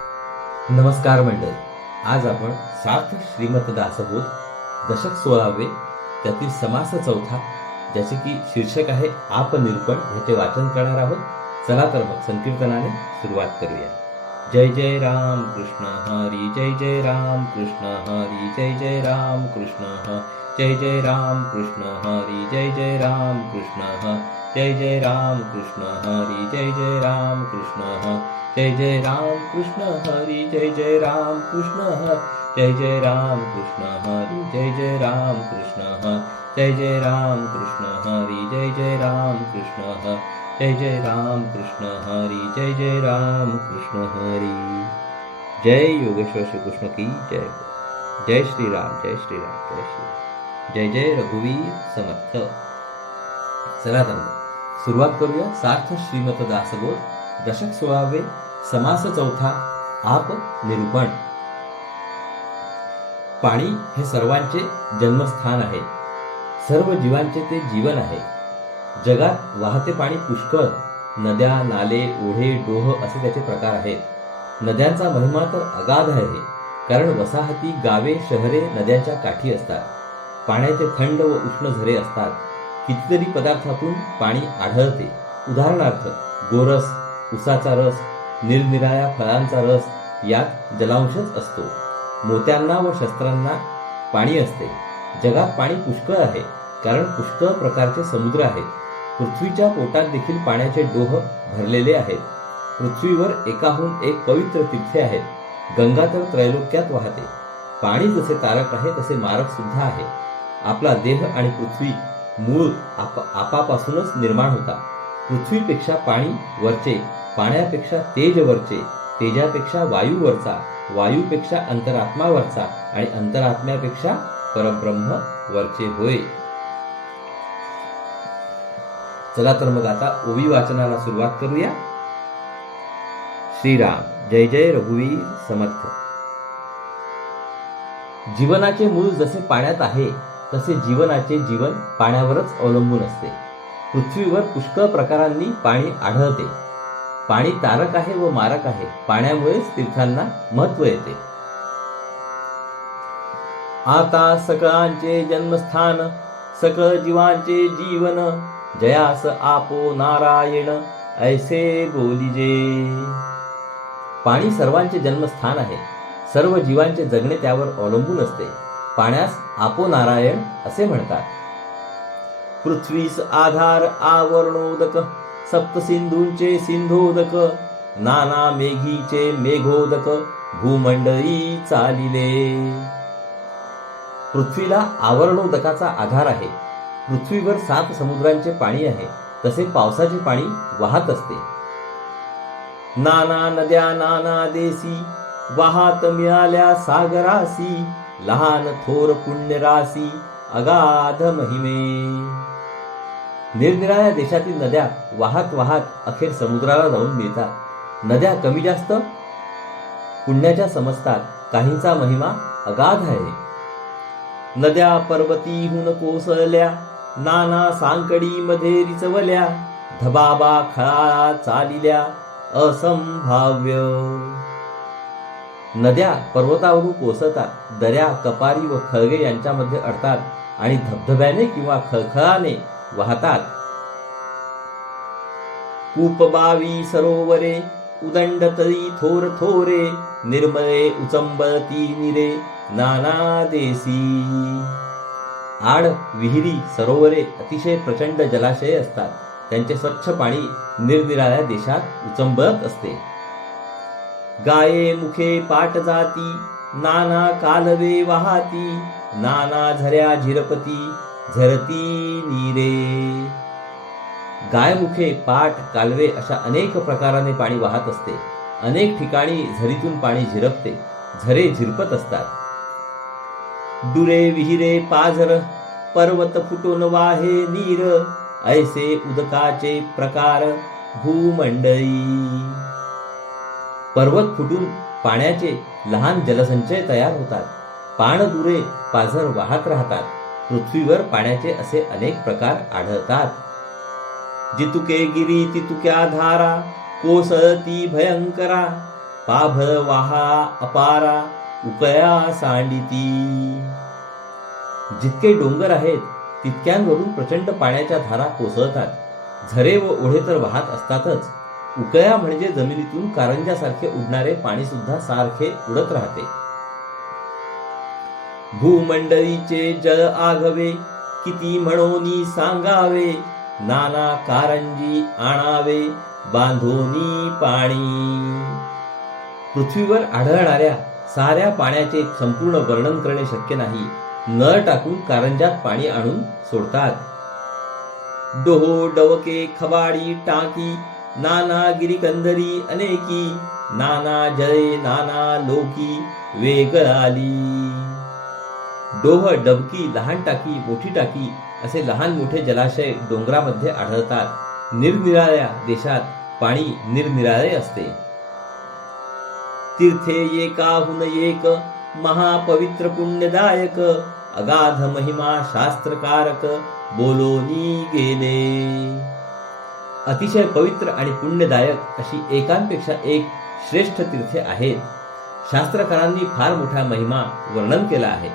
नमस्कार मंडळी. आज आपण सार्थ श्रीमत दासबोध दशक 16वे त्यातील समास चौथा, ज्याचे की शीर्षक आहे आपनिरूपण, ह्याचे वाचन करणार आहोत. चला तर मग संकीर्तनाने सुरुवात करूया. जय जय राम कृष्ण हरी, जय जय राम कृष्ण हरी, जय जय राम कृष्ण जय जय राम कृष्ण हरी, जय जय राम कृष्ण जय जय राम कृष्ण हरी, जय जय राम कृष्ण जय जय राम कृष्ण हरी, जय जय राम कृष्ण जय जय राम कृष्ण हरी, जय जय राम कृष्ण जय जय राम कृष्ण हरी, जय जय राम कृष्ण जय जय राम कृष्ण हरी, जय जय राम कृष्ण हरी. जय योगेश्वर श्री कृष्ण की जय. जय श्रीराम, जय श्रीराम, जय श्री, जय जय रघुवीर समर्थ. चला तर सुरुवात करूया. सार्थ श्रीमत दासबोध दशक 16वे समास चौथा, आप निरूपण. पाणी हे सर्वांचे जन्मस्थान आहे. सर्व जीवांचे ते जीवन आहे. जगात वाहते पाणी पुष्कळ. नद्या, नाले, ओढे, डोह असे त्याचे प्रकार आहेत. नद्यांचा महिमा तर अगाध आहे, कारण वसाहती, गावे, शहरे नद्यांच्या काठी असतात. पाण्याचे थंड व उष्ण झरे असतात. कितीतरी पदार्थातून पाणी आढळते. उदाहरणार्थ गोरस, उसाचा रस, निरनिराळ्या फळांचा रस यात जलांशच असतो. मोत्यांना व शस्त्रांना पाणी असते. जगात पाणी पुष्कळ आहे, कारण पुष्कळ प्रकारचे समुद्र आहेत. पृथ्वीच्या पोटात देखील पाण्याचे डोह भरलेले आहेत. पृथ्वीवर एकाहून एक पवित्र तीर्थे आहेत. गंगा तर त्रैलोक्यात वाहते. पाणी जसे तारक आहे तसे मारक सुद्धा आहे. आपला देह आणि पृथ्वी मूळ आपापासूनच निर्माण होता. पृथ्वीपेक्षा पाणी वरचे, पाण्यापेक्षा तेज वरचे, तेजापेक्षा वायू वरचा, वायूपेक्षा अंतरात्मा वरचा आणि अंतरात्म्यापेक्षा परब्रह्म वरचे होय. चला तर मग आता ओवी वाचनाला सुरुवात करूया. श्रीराम, जय जय रघुवीर समर्थ. जीवनाचे मूळ जसे पाण्यात आहे तसे जीवनाचे जीवन पाण्यावरच अवलंबून असते. पृथ्वीवर पुष्कळ प्रकारांनी पाणी आढळते. पाणी तारक आहे व मारक आहे. पाण्यामुळेच तीर्थांना महत्व येते. आता सकळांचे जन्मस्थान, सकळ जीवांचे जीवन, जयास आपो नारायण ऐसे बोलिजे. पाणी सर्वांचे जन्मस्थान आहे. सर्व जीवांचे जगणे त्यावर अवलंबून असते. पाण्यास आपो नारायण असे म्हणतात. पृथ्वीस आधार आवरणोदक, सप्तसिंधूंचे सिंधोदक, नाना मेघीचे मेघोदक, भूमंडळी चालिले. पृथ्वीला आवरणोदकाचा आधार आहे. पृथ्वीवर 7 समुद्रांचे पाणी आहे. तसे पावसाचे पाणी वाहत असते. नाना नद्या नाना देशी, वाहत मिळाल्या सागरासी, लहान थोर पुण्यराशी, अगाध महिमे. निरनिराळ्या देशातील नद्या वाहत वाहत अखेर समुद्राला जाऊन मिळतात. नद्या कमी जास्त पुण्याच्या समजतात. काहींचा महिमा अगाध आहे. नद्या पर्वतीहून कोसळल्या, नाना सांकडी मध्ये रिचवल्या, धबाबा खळाळा चालिल्या, असंभाव्य. नद्या पर्वतावरून कोसळतात. दऱ्या, कपारी व खळगे यांच्यामध्ये अडतात आणि धबधब्याने किंवा खळखळाने वाहतात. कूपबावी सरोवरे, उदंडतळी थोर थोरे, निर्मळे उचंबळती निरे, नाना देशी. आड, विहिरी, सरोवरे अतिशय प्रचंड जलाशये असतात. त्यांचे स्वच्छ पाणी निरनिराळ्या देशात उचंबळत असते. गाये मुखे पाट जाती, नाना कालवे वाहती, नाना झऱ्या झिरपती, झरती नीरे. गायमुखे, पाट, कालवे अशा अनेक प्रकाराने पाणी वाहत असते. अनेक ठिकाणी झरीतून पाणी झिरपते. झरे झिरपत असतात. डुरे, विहिरे, पाझर, पर्वत फुटून वाहे नीर, ऐसे उदकाचे प्रकार भूमंडळी. पर्वत फुटून पाण्याचे लहान जलसंचय तयार होतात. पाणदुरे, पाझर वाहत राहतात. पृथ्वीवर पाण्याचे असे अनेक प्रकार आढळतात. जितुके गिरी तितुक्या धारा, कोसळती भयंकरा, पाभळ वाहा अपारा उकया सांडिती. जितके डोंगर आहेत तितक्यांवरून प्रचंड पाण्याच्या धारा कोसळतात. झरे व ओढे तर वाहत असतातच. उकया म्हणजे जमिनीतून कारंजासारखे उडणारे पाणी सुद्धा सारखे उडत राहते. भूमंडळीचे जळ आघवे किती म्हणोनी सांगावे. नाना कारंजी आणावे बांधोनी पाणी. पृथ्वीवर आढळणाऱ्या साऱ्या पाण्याचे संपूर्ण वर्णन करणे शक्य नाही. नळ टाकून कारंजात पाणी आणून सोडतात. डोहो डवके खबाडी टाकी नाना गिरिकंदरी अनेकी. नाना जळे नाना लोकी वेगळाली. डोह डबकी लहान टाकी मोठी टाकी असे लहान मोठे जलाशय डोंगरामध्ये आढळतात. निरनिराळ्या देशात पाणी निरनिराळे असते. तीर्थे एकाहून एक महापवित्र पुण्यदायक. अगाध महिमा शास्त्रकारक बोलोनी गेले. अतिशय पवित्र आणि पुण्यदायक अशी एकांपेक्षा एक श्रेष्ठ तीर्थे आहेत. शास्त्रकारांनी फार मोठा महिमा वर्णन केला आहे.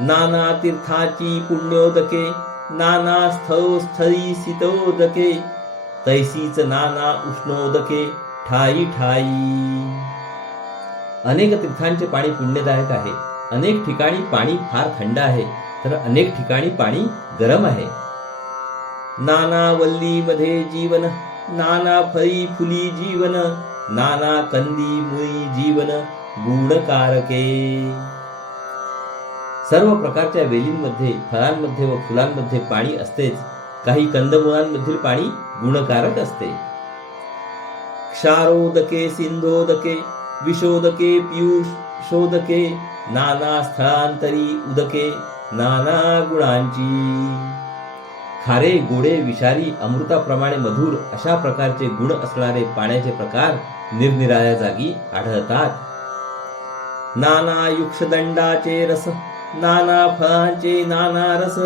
नाना तीर्थाची पुण्योदके नाना स्थळी शीतोदके. तैसीच नाना उष्णोदके ठाई ठाई. अनेक तीर्थांचे पाणी पुण्यदायक आहे. अनेक ठिकाणी पाणी फार थंड आहे तर अनेक ठिकाणी पाणी गरम आहे. नाना वल्ली मध्ये जीवन नाना फळी फुली जीवन. नाना कंदी मुळी जीवन गुणकारके. सर्व प्रकारच्या वेलींमध्ये फळांमध्ये व फुलांमध्ये पाणी असतेच. काही कंदमुळांमधील पाणी गुणकारक असते. क्षारोदके सिंधोदके विशोदके पियुषोदके. नाना स्थळांतरी उदके नाना गुणांची. खारे गोडे विषारी अमृताप्रमाणे मधुर अशा प्रकारचे गुण असणारे पाण्याचे प्रकार निरनिराळ्या जागी आढळतात. नाना युक्षदंडाचे रस नाना फळांचे नाना रस.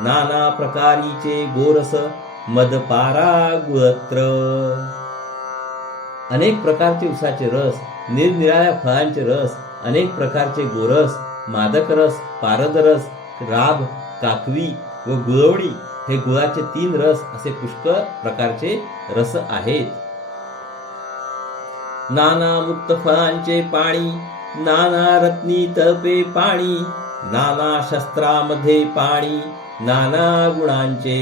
नाना प्रकारीचे गोरस मदपारा गुळत्र. अनेक प्रकारचे उसाचे रस निरनिराळ्या फळांचे रस अनेक प्रकारचे गोरस मादक रस पारद रस राब काकवी व गुळवणी हे गुळाचे 3 रस असे पुष्कळ प्रकारचे रस आहेत. नाना मुक्त फळांचे पाणी नाना रत्नी तळपे पाणी. नाना शस्त्रामध्ये पाणी नाना गुणांचे.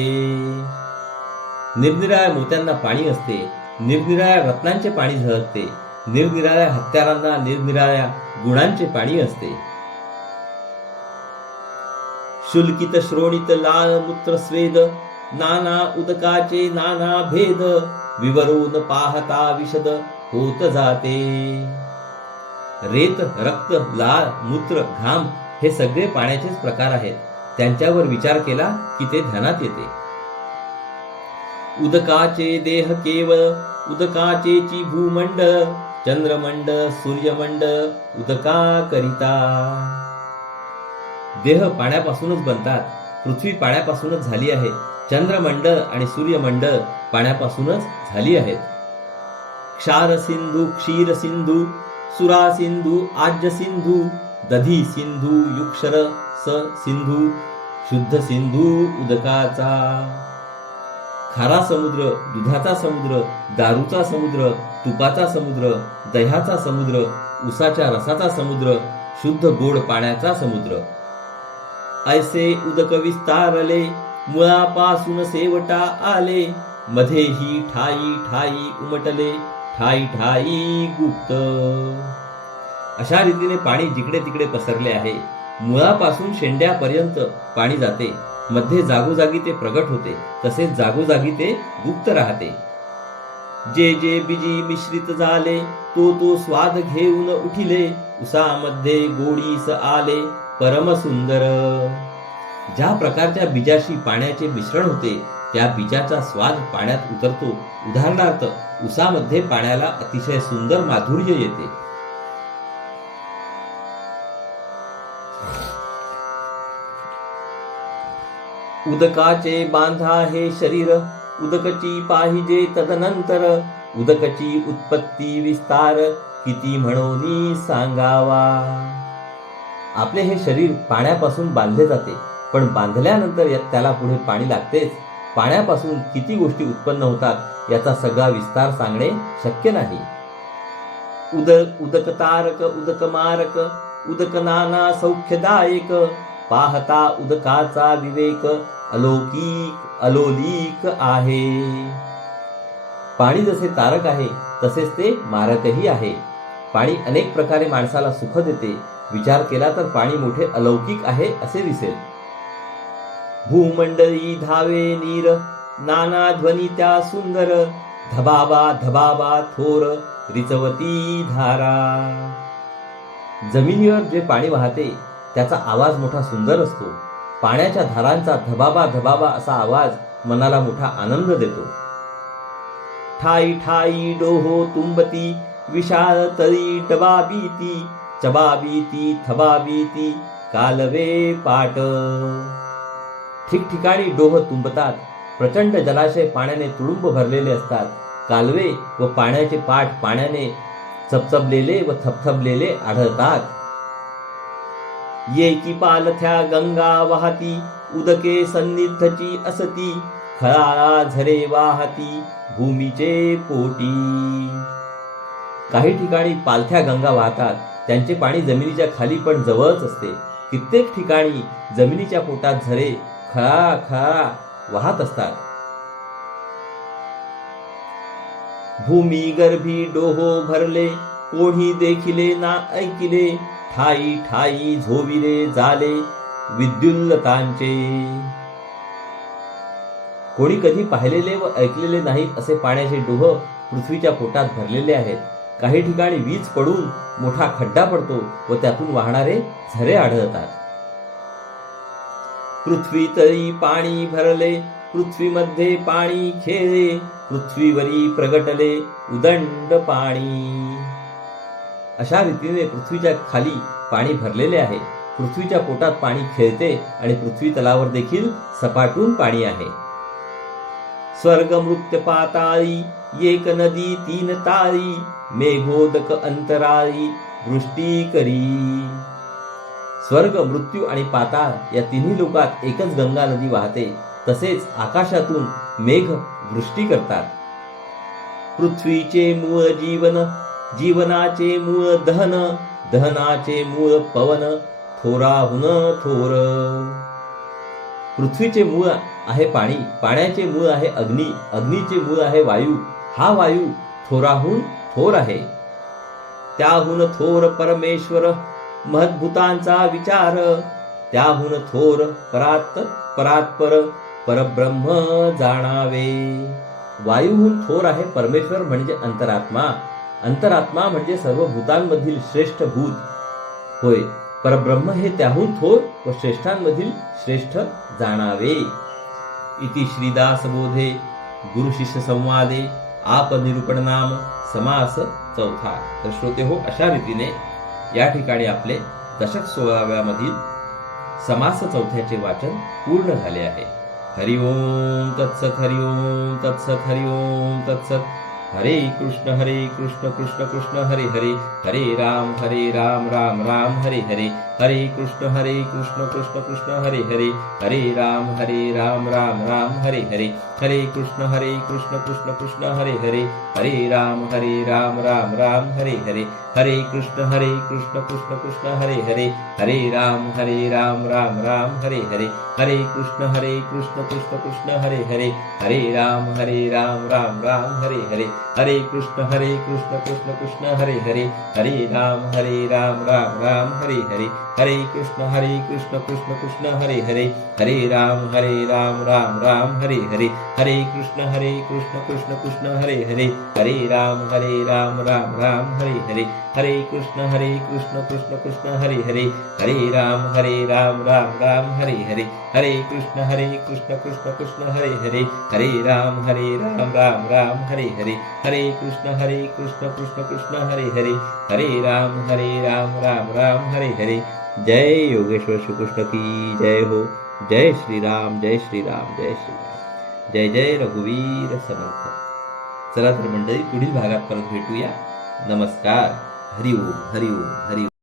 निरनिराळ्या मोत्यांना पाणी असते. निरनिराळ्या रत्नांचे पाणी झळकते. निरनिराळ्या हत्यारांना निरनिराळ्या गुणांचे पाणी असते. शुल्कित श्रोणित लाल मूत्र स्वेद. नाना उदकाचे नाना भेद. विवरून पाहता विशद होत जाते. रेत रक्त लाळ मूत्र घाम हे सगळे पाण्याचेच प्रकार आहेत. त्यांच्यावर विचार केला की ते ध्यानात येते. उदकाचे देह केवळ उदकाचेची भूमंडळ. चंद्रमंडळ सूर्यमंडळ उदका करिता. देह पाण्यापासूनच बनतात. पृथ्वी पाण्यापासूनच झाली आहे. चंद्रमंडळ आणि सूर्यमंडळ पाण्यापासूनच झाली आहेत. क्षार सिंधू क्षीर सिंधू सुरा सिंधू आज्य सिंधू. दधी सिंधू युक्षर स सिंधू शुद्ध सिंधू उदकाचा. खारा समुद्र दुधाचा समुद्र दारूचा समुद्र तुपाचा समुद्र दह्याचा समुद्र उसाच्या रसाचा समुद्र शुद्ध गोड पाण्याचा समुद्र. ऐसे उदक विस्तारले मुळापासून शेवटा आले. मध्येही ठाई ठाई उमटले ठाई ठाई गुप्त. अशा रीतीने पाणी जिकडे तिकडे पसरले आहे. मुळापासून शेंड्यापर्यंत पाणी जाते. मध्ये जागोजागी ते प्रगट होते. तसेच जागोजागी ते गुप्त राहते. जे जे बीजी मिश्रित झाले तो स्वाद घेऊन उठिले. उसामध्ये गोडीस आले परम सुंदर. ज्या प्रकारच्या बीजाशी पाण्याचे मिश्रण होते त्या बीजाचा स्वाद पाण्यात उतरतो. उदाहरणार्थ उसामध्ये पाण्याला अतिशय सुंदर माधुर्य येते. उदकाचे बांधा हे शरीर. उदकची पाहिजे तदनंतर. उदकची उत्पत्ती विस्तार किती म्हणून सांगावा. आपले हे शरीर पाण्यापासून बांधले जाते, पण बांधल्यानंतर त्याला पुढे पाणी लागतेच. पाण्यापासून किती गोष्टी उत्पन्न होतात याचा सगळा विस्तार सांगणे शक्य नाही. उदक तारक उदक मारक उदक नाना सौख्यदायक पाहता उदकाचा विवेक अलौकिक अलोलिक आहे. पाणी जसे तारक आहे तसेच ते मारकही आहे. पाणी अनेक प्रकारे माणसाला सुख देते. विचार केला तर पाणी मोठे अलौकिक आहे असे दिसेल. भूमंडळी धावे नीर नाना ध्वनी त्या सुंदर धबाबा धबाबा थोर रिचवती धारा. जमिनीवर जे पाणी वाहते त्याचा आवाज मोठा सुंदर असतो. पाण्याच्या धारांचा धबाबा धबाबा असा आवाज मनाला मोठा आनंद देतो. ठाई ठाई डोहो तुंबती विशाल तळी टबाबीती चबाबीती थबाबीती कालवे पाट. ठिकठिकाणी डोह तुंबतात. प्रचंड जलाशय पाण्याने तुडुंब भरलेले असतात. कालवे व पाण्याचे पाट पाण्याने चपचपलेले व थपथपलेले आढळतात. ये की पालथ्या गंगा वाहती उदके सन्निधची असती खळाळा झरे वाहती भूमीचे पोटी. काही ठिकाणी पालथ्या गंगा वाहतात. त्यांचे पाणी जमिनीच्या खाली पण जवळच असते. कित्येक ठिकाणी जमिनीच्या पोटात झरे खळा खळा वाहत असतात. भूमी गर्भी डोहो भरले कोणी देखिले ना ऐकिले ठाई ठाई झोविले झाले विद्युल्लतांचे. कोणी कधी पाहिलेले व ऐकलेले नाहीत असे पाण्याचे डोह पृथ्वीच्या पोटात भरलेले आहेत. काही ठिकाणी वीज पडून मोठा खड्डा पडतो व त्यातून वाहणारे झरे आढळतात. पृथ्वी तळी पाणी भरले पृथ्वीमध्ये पाणी खेळे पृथ्वीवरी प्रगटले उदंड पाणी. अशा रीतीने पृथ्वीच्या खाली पाणी भरलेले आहे. पृथ्वीच्या पोटात पाणी खेळते आणि पृथ्वी तलावर देखील सपाटून पाणी आहे. स्वर्ग मृत्य पाताळी एक नदी तीन ताळी मेघोदक अंतराळी वृष्टी करी. स्वर्ग मृत्यू आणि पाताळ या तिन्ही लोकात एकच गंगा नदी वाहते. तसेच आकाशातून मेघ वृष्टी करतात. पृथ्वीचे मूळ जीवन जीवनाचे मूळ दहन दहनाचे मूळ पवन थोराहुन थोर. पृथ्वीचे मूळ आहे पाणी, पाण्याचे मूळ आहे अग्नी, अग्नीचे मूळ आहे वायू, हा वायू थोराहून थोर आहे. त्याहून थोर परमेश्वर महद्भूतांचा विचार त्याहून थोर परात्पर परब्रह्म जाणावे. वायूहून थोर आहे परमेश्वर म्हणजे अंतरात्मा. अंतरात्मा म्हणजे सर्व भूतांमधील श्रेष्ठ भूत होय. परब्रह्म हे त्याहून थोर व श्रेष्ठांमधील श्रेष्ठ जाणावे. इति श्रीदास बोधे गुरु शिष्य संवादे आप निरूपण नाम समास चौथा. तर श्रोते हो, अशा रीतीने या ठिकाणी आपले दशक 16व्या मधील समास चौथ्याचे वाचन पूर्ण झाले आहे. हरि ओम तत्सत हरि ओम तत्सत हरि ओम तत्सत. हरे कृष्ण कृष्ण कृष्ण हरे हरे हरे राम राम राम हरे हरे. हरे कृष्ण कृष्ण कृष्ण हरे हरे हरे राम राम राम हरे हरे. हरे कृष्ण कृष्ण कृष्ण हरे हरे हरे राम राम राम हरे हरे. हरे कृष्ण कृष्ण कृष्ण हरे हरे हरे राम राम राम हरे हरे. हरे कृष्ण कृष्ण कृष्ण हरे हरे हरे राम राम राम हरे हरे. हरे कृष्ण कृष्ण कृष्ण हरे हरे हरे राम राम राम हरे हरे. हरे कृष्ण कृष्ण कृष्ण हरे हरे हरे राम राम राम हरे हरे. हरे कृष्ण कृष्ण कृष्ण हरे हरे हरे राम राम राम हरे हरे. हरे कृष्ण कृष्ण कृष्ण हरे हरे हरे राम राम राम हरे हरे. हरे कृष्ण कृष्ण कृष्ण हरे हरे हरे राम राम राम हरे हरे. हरे कृष्ण कृष्ण कृष्ण हरे हरे हरे राम राम राम हरे हरे. जय योगेश्वर श्री कृष्ण की जय हो. जय श्री राम जय श्री राम जय श्री राम. जय जय रघुवीर समर्थ. चला तर मंडळी, पुढील भागात परत भेटूया. नमस्कार. हरिओम हरिओम हरिओम.